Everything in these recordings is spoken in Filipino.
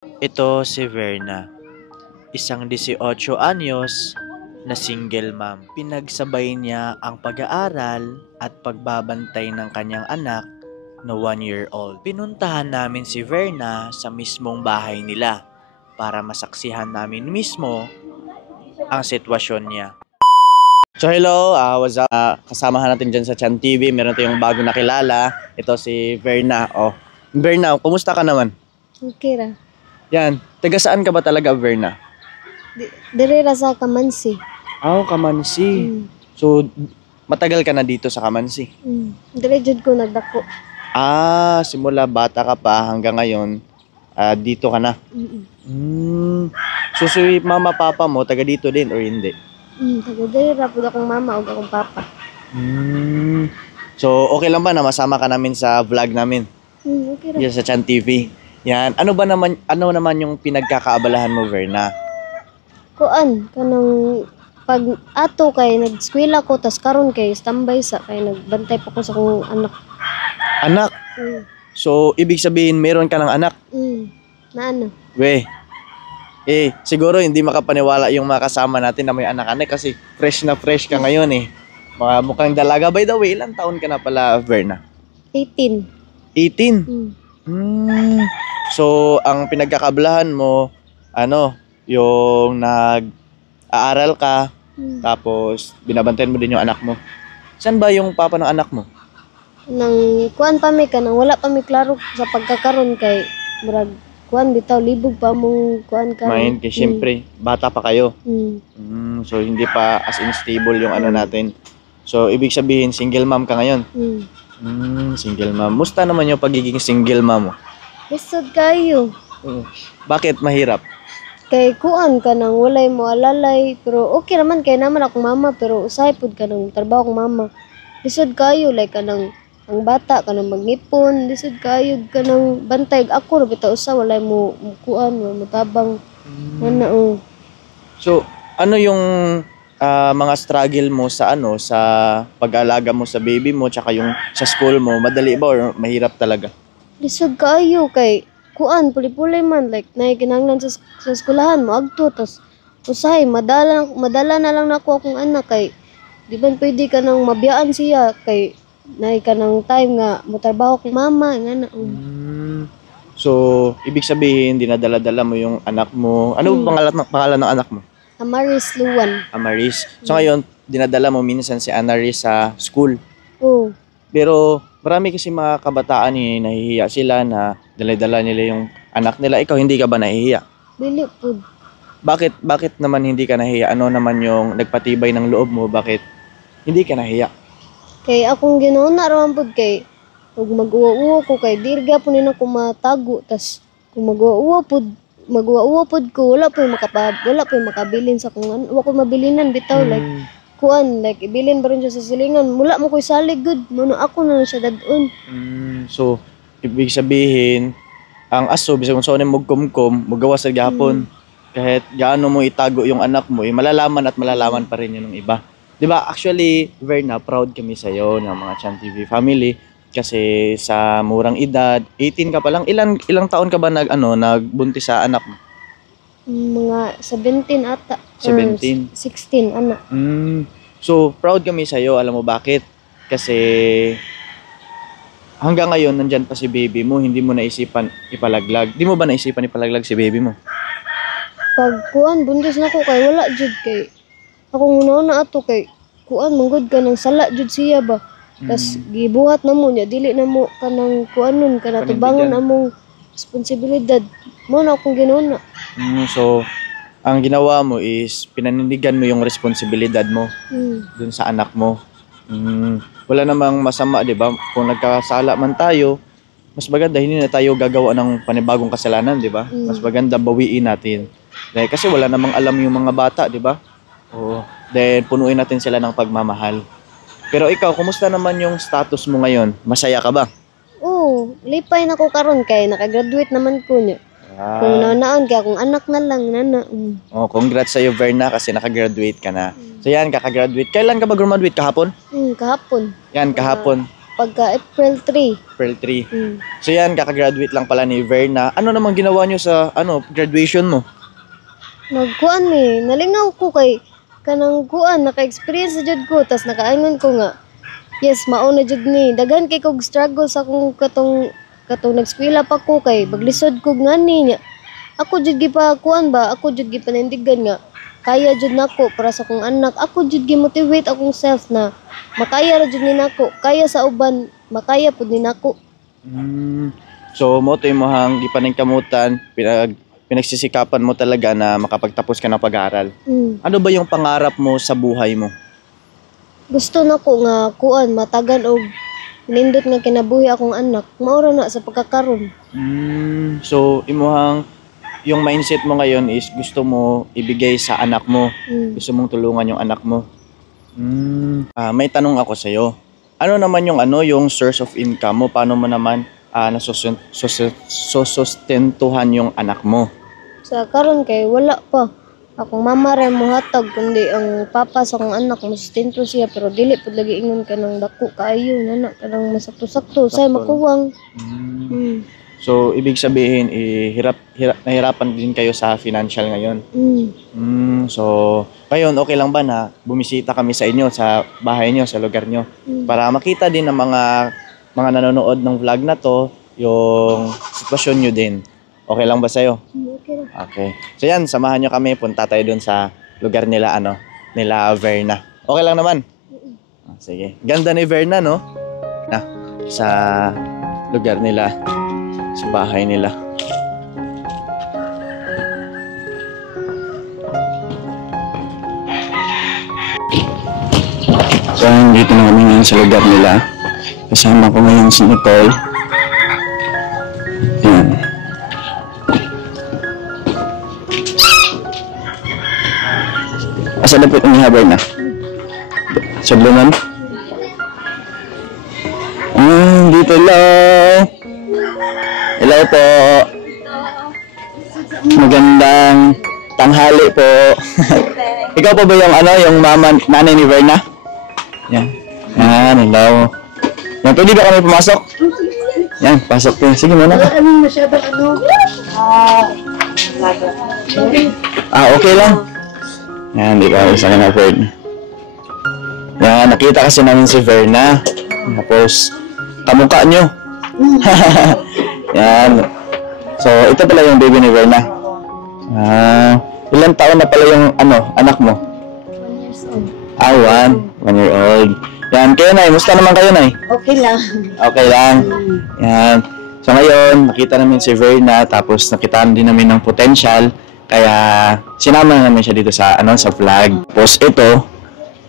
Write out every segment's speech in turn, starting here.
Ito si Verna, isang 18 anyos na single mom. Pinagsabay niya ang pag-aaral at pagbabantay ng kanyang anak na 1-year-old. Pinuntahan namin si Verna sa mismong bahay nila para masaksihan namin mismo ang sitwasyon niya. So hello, what's up? Kasamahan natin dyan sa Chan TV. Meron tayong bago nakilala. Ito si Verna. Verna, kumusta ka naman? Okay ra. Yan, taga saan ka ba talaga, Verna? Diri ra sa Kamansi. Kamansi. Mm. So, matagal ka na dito sa Kamansi? Diri jud ko nagdako. Simula bata ka pa hanggang ngayon, dito ka na. So si mama papa mo, taga dito din or hindi? Taga diri ra pud akong mama ug akong papa. So, okay lang ba na masama ka namin sa vlog namin? Okay ra. Yan sa Chan TV. Yan, ano naman yung pinagkakaabalahan mo, Verna? Kuan kanang pag ato kay nag-eskwela ko tas karon kay standby sa kay nagbantay pa ko sa akong anak. Anak? So, ibig sabihin meron ka ng anak? Na ano? Siguro hindi makapaniwala yung mga kasama natin na may anak-anak kasi fresh na fresh ka ngayon eh. Mukhang dalaga. By the way, ilang taon ka na pala, Verna? 18. 18? So, ang pinagkakablahan mo, yung nag-aaral ka, tapos binabantayan mo din yung anak mo. Saan ba yung papa ng anak mo? Nang kuan pa mi kanang wala pa mi klaro sa pagkakaron kay murag kuan bitaw libog pa mong kuan ka. Main, kasi syempre, bata pa kayo. So, hindi pa as in stable yung ano natin. So, ibig sabihin, single mom ka ngayon? Single mom. Musta naman yung pagiging single mom mo? Lisod kayo. Bakit mahirap? Kay kuan ka nang walay mo alalay pero okay naman kay naman akong mama pero usahay pud ka nang trabaho akong mama. Lisod kayo like kanang ang bata kanang magnipon, lisod kayo kanang bantay ako ra bitaw usa walay mo kuan mo tabang ana. So, ano yung mga struggle mo sa sa pag-alaga mo sa baby mo tsaka yung sa school mo, madali ba or mahirap talaga? Lisod kayo kay kuan puli-puli man like nay kinahanglan sa eskwelahan mo agto tas usahay madala na lang nako akong anak kay di man pwede ka nang mabiyaan siya kay nay ka nang time nga motrabaho kong mama nga na. So, ibig sabihin dinadala-dala mo yung anak mo. Ano pangalan ng anak mo? Amaris Luwan. Amaris. So ngayon, dinadala mo minsan si Amaris sa school. Oo. Pero marami kasi mga kabataan nahihiya sila na dala-dala nila yung anak nila. Ikaw, hindi ka ba nahihiya? Dili pud. Bakit naman hindi ka nahihiya? Ano naman yung nagpatibay ng loob mo? Bakit hindi ka nahihiya? Kay akong ginauna raman pud kay ug mag-uwa-uwa ko kay dirga po nina ko matago tas kung mag-uwa-uwa pud ko wala po makabilin sa kung wa ko mabilinan bitaw like kuan like ibilin ba rin siya sa silingan mula mo ko'y salig good muno ako na siya dadon. So ibig sabihin ang aso bisag kung saan mo kumkum magawa sa gihapon kahit gaano mo itago yung anak mo malalaman at malalaman pa rin yun ng iba. 'Di ba? Actually, Verna, proud kami sa iyo ng mga Chan TV family kasi sa murang edad, 18 ka pa lang. Ilang taon ka ba nagbuntis sa anak mo? Mga 17 ata. 17? 16 anak. So, proud kami sa iyo. Alam mo bakit? Kasi hanggang ngayon nandyan pa si baby mo, hindi mo naisipan ipalaglag. Di mo ba naisipan ipalaglag si baby mo? Pag kuan buntis na ko kay wala jud kay akong una ato kay kuan manggod ka ng sala jud siya ba. Tas gibuhat na mo niya dili na mo kanang kuanon kana tubangon among responsibilidad. Mo na akong ginuna. So ang ginawa mo is pinanindigan mo yung responsibilidad mo dun sa anak mo. Wala namang masama, 'di ba? Kung nagkasala man tayo, mas maganda hindi na tayo gagawa ng panibagong kasalanan, 'di ba? Mas maganda bawiin natin. Dahil kasi wala namang alam yung mga bata, 'di ba? Oo. Then punuin natin sila ng pagmamahal. Pero ikaw, kumusta naman yung status mo ngayon? Masaya ka ba? Oo, lipay na ko karon kay nakagraduate naman ko niya. Kung naunaan kay akong anak na lang nana. Congrats sa iyo, Verna, kasi nakagraduate ka na. So yan, kakagraduate. Kailan ka ba graduate? Kahapon? Kahapon. Yan, kahapon. pagka April 3. April 3. Hmm. So yan, kakagraduate lang pala ni Verna. Ano namang ginawa nyo sa graduation mo? Nagkuan mi, nalingaw ko kay kanang kuan, naka-experience sa jud ko, tas nakaingon ko nga. Yes, mao na jud ni. Daghan kay kog struggle sa akong katong nag-eskwela pa ko kay baglisod ko ngani nya. Ako jud gipa kuan ba, ako jud gipanindigan nga kaya jud nako para sa akong anak. Ako jud gi-motivate akong self na makaya ra jud ni nako, kaya sa uban, makaya pud ni nako. So mo to imong gipaningkamutan, pinagsisikapan mo talaga na makapagtapos ka ng pag-aaral. Ano ba yung pangarap mo sa buhay mo? Gusto nako nga kuan matagan og nindot nga kinabuhi akong anak. Maura na sa pagkakaron. So yung mindset mo ngayon is gusto mo ibigay sa anak mo. Gusto mong tulungan yung anak mo. May tanong ako sa iyo. Ano naman yung source of income mo? Paano mo naman sustentuhan yung anak mo? Sa karon kay wala pa. Akong mama rin muhatag kundi ang papa sa akong anak masustento siya pero dili pud lagi ingon kanang dako kaayo nana kanang masakto-sakto say makuwang. So ibig sabihin nahirapan din kayo sa financial ngayon. So ngayon okay lang ba na bumisita kami sa inyo sa bahay niyo sa lugar niyo para makita din ng mga nanonood ng vlog na to yung sitwasyon niyo din. Okay lang ba sa'yo? Okay. Okay. So yan, samahan nyo kami. Punta tayo dun sa lugar nila, nila Verna. Okay lang naman? Sige. Ganda ni Verna, no? Sa lugar nila. Sa bahay nila. So, dito na kami ngayon sa lugar nila. Kasama ko ngayon si Nicole. Yan. Asa na po itong ihabar na? Sa Bluman? Dito lang. Hello po. Magandang tanghali po. Ikaw po ba yung nanay ni Verna? Yan. Hello. Yan, pwede ba kami pumasok? Yan, pasok po. Sige muna. Okay lang. Yan, di ka isa na Verna. Yan, nakita kasi namin si Verna. Tapos, kamukha nyo. Yan. So, ito pala yung baby ni Verna. Ilang taon na pala yung anak mo? 1 years old. 1 year old. Yan, kayo Nay, musta naman kayo Nay? Okay lang. Okay lang. Yan. So ngayon, nakita namin si Verna, tapos nakitaan din namin ng potential. Kaya sinama na namin siya dito sa vlog. Tapos ito,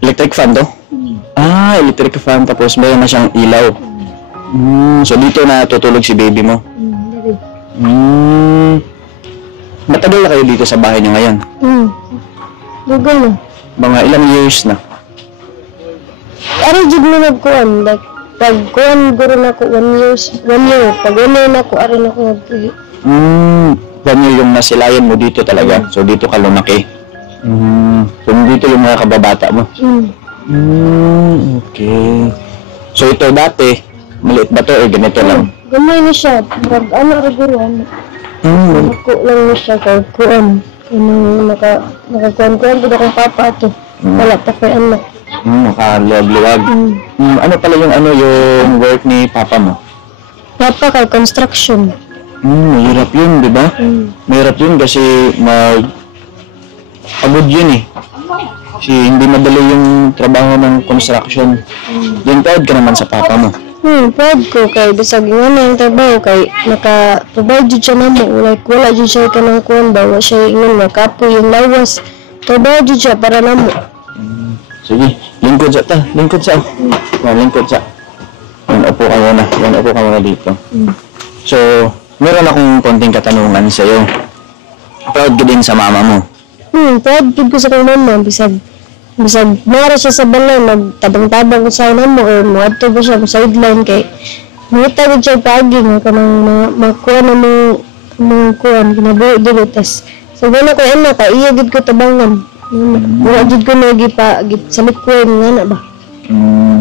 electric fan to? Electric fan, tapos meron na siyang ilaw. So dito na tutulog si baby mo? Matagal na kayo dito sa bahay niyo ngayon? Lugal na. Mga ilang years na? Ari jud mo nagkuan like pag kuan guro na ko 1 year. Pag na ko ari na ko nagpuyo. 1 year yung nasilayan mo dito talaga. So dito ka lumaki. So dito yung mga kababata mo. Okay. So ito dati, maliit ba to o ganito lang? Gamay na siya. Pag ra guro ano. Ako lang na siya kay kuan. Nakakuan-kuan po akong papa to. Wala pa kay anak. Nakaluwag-luwag. Ano pala yung work ni papa mo? Papa kay construction. Mahirap yun, di ba? Mahirap yun kasi pagod yun eh. Kasi hindi madali yung trabaho ng construction. Yung proud ka naman sa papa mo. Proud ko kay bisag nga na yung trabaho kay naka-provide dyan siya na mo. Like wala dyan siya ka ng kuwan ba. Wala siya ingon nga kapo yung lawas. Trabaho dyan siya para na mo. Sige, lingkod sa ta. Lingkod sa. Lingkod sa. Yan, upo ka muna. Upo ka muna dito. So, meron akong konting katanungan sa'yo. Proud ka din sa mama mo? Proud ko sa kong mama. Bisag mara siya sa balay, magtabang-tabang ko sa ina mo or muadto ba siya sa sideline kay makita ko siya pagi nga kanang makuha na mga kuhan, ginabuhi dito. Tas sa gano'n ko anak, iya gid ko tabangan. Wala gid ko na sa likwan nga na ba?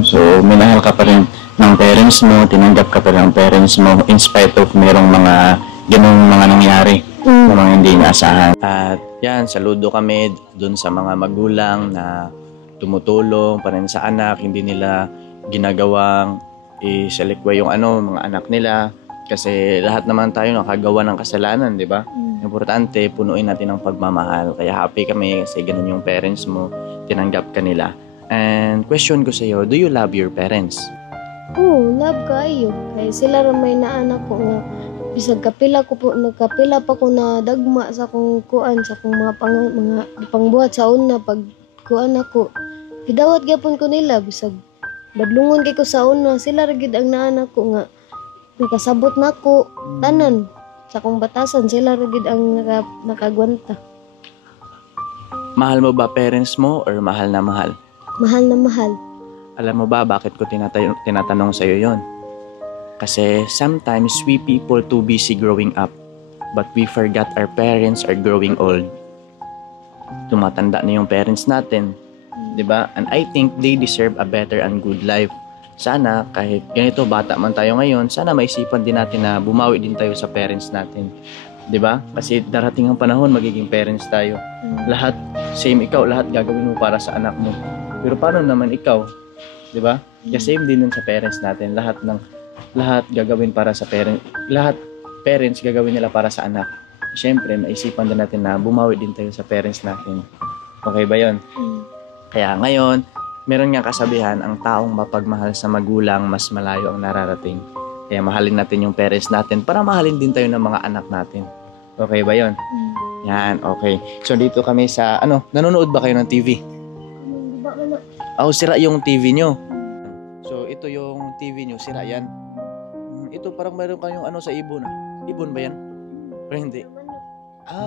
So, minahal ka pa rin ng parents mo, tinanggap ka pa ng parents mo in spite of merong mga ganung mga nangyari na mga hindi inaasahan. At yan, saludo kami dun sa mga magulang na tumutulong pa rin sa anak, hindi nila ginagawang i-selectway yung mga anak nila kasi lahat naman tayo nakagawa ng kasalanan, di ba? Importante, punuin natin ng pagmamahal. Kaya happy kami kasi ganun yung parents mo, tinanggap ka nila. And question ko sa iyo, do you love your parents? Oo, love kayo. Kaya sila rin may naanak ko nga. Bisag nagkapila pa ko na dagma sa kong kuan, sa kong mga pangbuhat sa una pag kuan ako. Gidawat gyapon ko nila bisag badlungon kay ko sa una, sila ra gid ang naanak ko nga nakasabot nako tanan sa kong batasan, sila ra gid ang nakagwanta. Mahal mo ba parents mo or mahal na mahal? Mahal na mahal. Alam mo ba bakit ko tinatanong sa iyo 'yon? Kasi sometimes we people too busy growing up, but we forgot our parents are growing old. Tumatanda na yung parents natin, 'di ba? And I think they deserve a better and good life. Sana kahit ganito bata man tayo ngayon, sana maisipan din natin na bumawi din tayo sa parents natin. 'Di ba? Kasi darating ang panahon magiging parents tayo. Lahat same ikaw, lahat gagawin mo para sa anak mo. Pero paano naman ikaw? 'Di ba? Kasi same din nun sa parents natin, lahat gagawin para sa parents gagawin nila para sa anak. Siyempre, maisipan din natin na bumawi din tayo sa parents natin. Okay ba 'yon? Kaya ngayon, meron nga kasabihan, ang taong mapagmahal sa magulang, mas malayo ang nararating. Kaya mahalin natin yung parents natin para mahalin din tayo ng mga anak natin. Okay ba 'yon? Yan, okay. So dito kami sa, nanonood ba kayo ng TV? Sira yung TV nyo. So ito yung TV nyo, sira yan. Ito parang meron kayong sa ibon. Ibon ba yan? Pero hindi.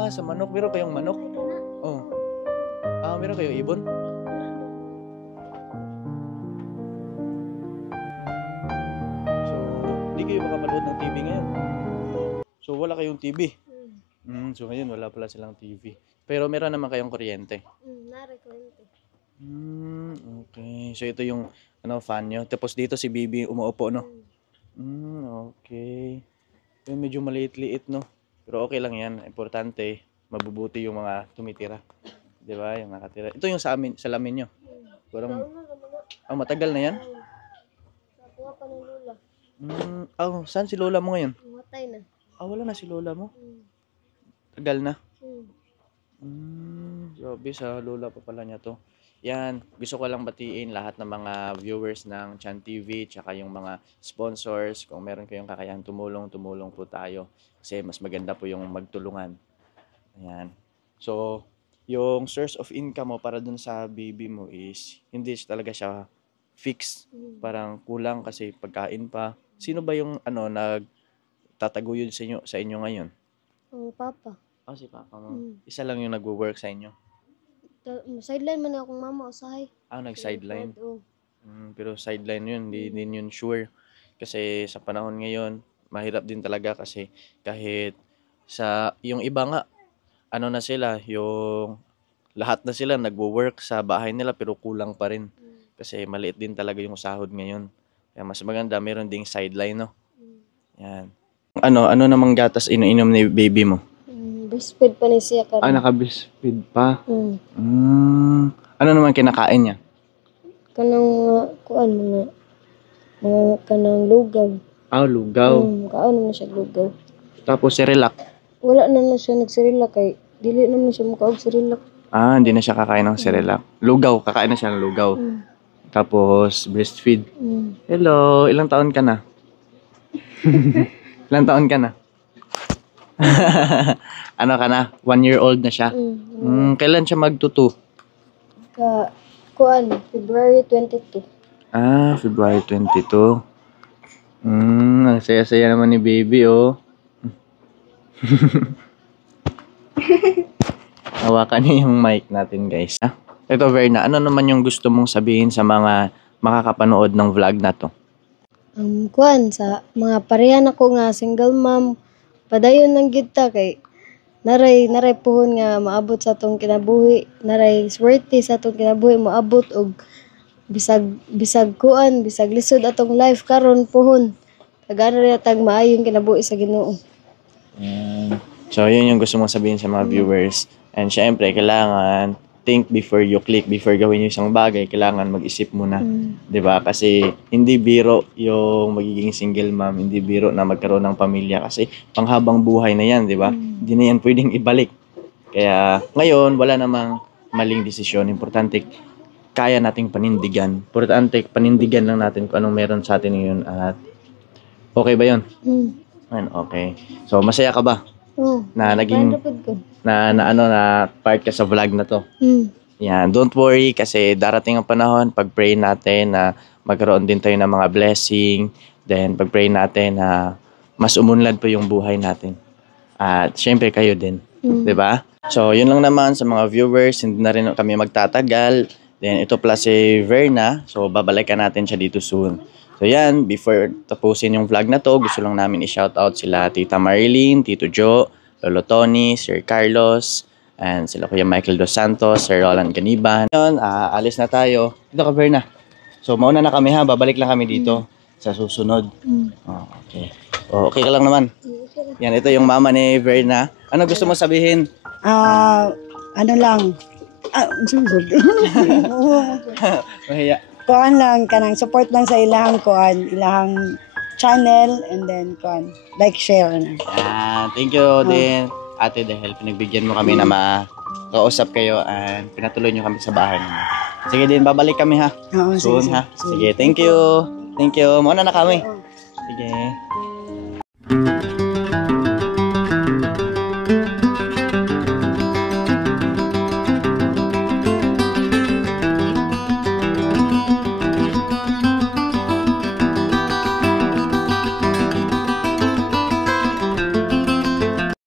Sa manok. Meron kayong manok? Oh. Meron kayong ibon? So, hindi kayo makapanood ng TV ngayon. So, wala kayong TV. So, ngayon wala pala silang TV. Pero meron naman kayong kuryente. Nare kuryente. Okay. So, ito yung fan nyo. Tapos dito si Bibi umuupo, no? Okay. Medyo maliit-liit, no? Pero okay lang yan. Importante, mabubuti yung mga tumitira. Di ba? Yung nakatira. Ito yung sa lamin nyo. Parang, matagal na yan? Nakuha pa ng lola. Saan si lola mo ngayon? Matay na. Wala na si lola mo? Tagal na? Grabe, sa lola pa pala niya to. Yan, gusto ko lang batiin lahat ng mga viewers ng Chan TV, tsaka yung mga sponsors. Kung meron kayong kakayahan tumulong po tayo. Kasi mas maganda po yung magtulungan. Ayan. So, yung source of income mo para dun sa baby mo is, hindi talaga siya fixed. Parang kulang kasi pagkain pa. Sino ba yung nagtataguyod sa inyo ngayon? Ang papa. Si papa mo. Isa lang yung nagwo-work sa inyo? Sideline man akong mama usahay. Nag-sideline. Pero sideline yun, hindi din yun sure. Kasi sa panahon ngayon, mahirap din talaga kasi kahit yung iba nga, na sila, yung lahat na sila nagwo-work sa bahay nila pero kulang pa rin. Kasi maliit din talaga yung sahod ngayon. Kaya mas maganda, meron ding sideline, no? Yan. Ano namang gatas iniinom ni baby mo? Breastfeed pa ni siya karon. Naka-breastfeed pa? Ano naman kinakain niya? Kanang mga kanang lugaw. Lugaw. Kaano na siya lugaw. Tapos Cerelac? Wala na siya nagsirilak kay dili naman siya makaog sirilak. Hindi na siya kakain ng Cerelac. Lugaw, kakain na siya ng lugaw. Tapos breastfeed. Hello, ilang taon ka na? Ilang taon ka na? Ano ka na? 1 year old na siya? Kailan siya magtutu? February 22. February 22. Ang saya-saya naman ni baby, oh. Hawakan niya yung mic natin, guys. Ito, Verna, ano naman yung gusto mong sabihin sa mga makakapanood ng vlog na to? Sa mga parehan ako nga single mom, padayon ng kita kay naray puhon nga maabot sa atong kinabuhi, naray swerte sa atong kinabuhi maabot og bisag kuan, bisag lisod atong life karon pohon. Tagana ra tag maayong kinabuhi sa Ginoo. So, yun yung gusto mong sabihin sa mga viewers. And syempre, kailangan think before you click, before gawin yung isang bagay, kailangan mag-isip muna. 'Di ba? Kasi hindi biro yung magiging single mom, hindi biro na magkaroon ng pamilya kasi panghabang buhay na 'yan, 'di ba? Hindi na 'yan pwedeng ibalik. Kaya ngayon, wala namang maling desisyon. Importante kaya nating panindigan. Importante panindigan lang natin kung anong meron sa atin ngayon at okay ba 'yon? Ayun, okay. So, masaya ka ba na naging na part ka sa vlog na to? Yan, don't worry kasi darating ang panahon pag-pray natin na magkaroon din tayo ng mga blessing, then pag-pray natin na mas umunlad pa yung buhay natin. At syempre kayo din, 'di ba? So, yun lang naman sa mga viewers, hindi na rin kami magtatagal. Then ito pala si Verna, so babalikan natin siya dito soon. So yan, before tapusin yung vlog na to, gusto lang namin i-shoutout sila Tita Marilyn, Tito Joe, Lolo Tony, Sir Carlos, and sila Kuya Michael Dos Santos, Sir Roland Ganiban. Ngayon, alis na tayo. Dito ka, Verna. So, mauna na kami ha. Babalik lang kami dito sa susunod. Oh, okay. Oh, okay ka lang naman. Yan, ito yung mama ni Verna. Ano gusto mo sabihin? Ano lang. Susod. Mahiya. Kuan lang, kanang support lang sa ilahang kuan, ilahang channel, and then kuan, like, share na. Thank you din, ate, dahil pinagbigyan mo kami na makausap kayo and pinatuloy nyo kami sa bahay naman. Sige din, babalik kami ha. Oo, Soon sige. ha. Sige, thank you. Thank you. Mauna na kami. Sige.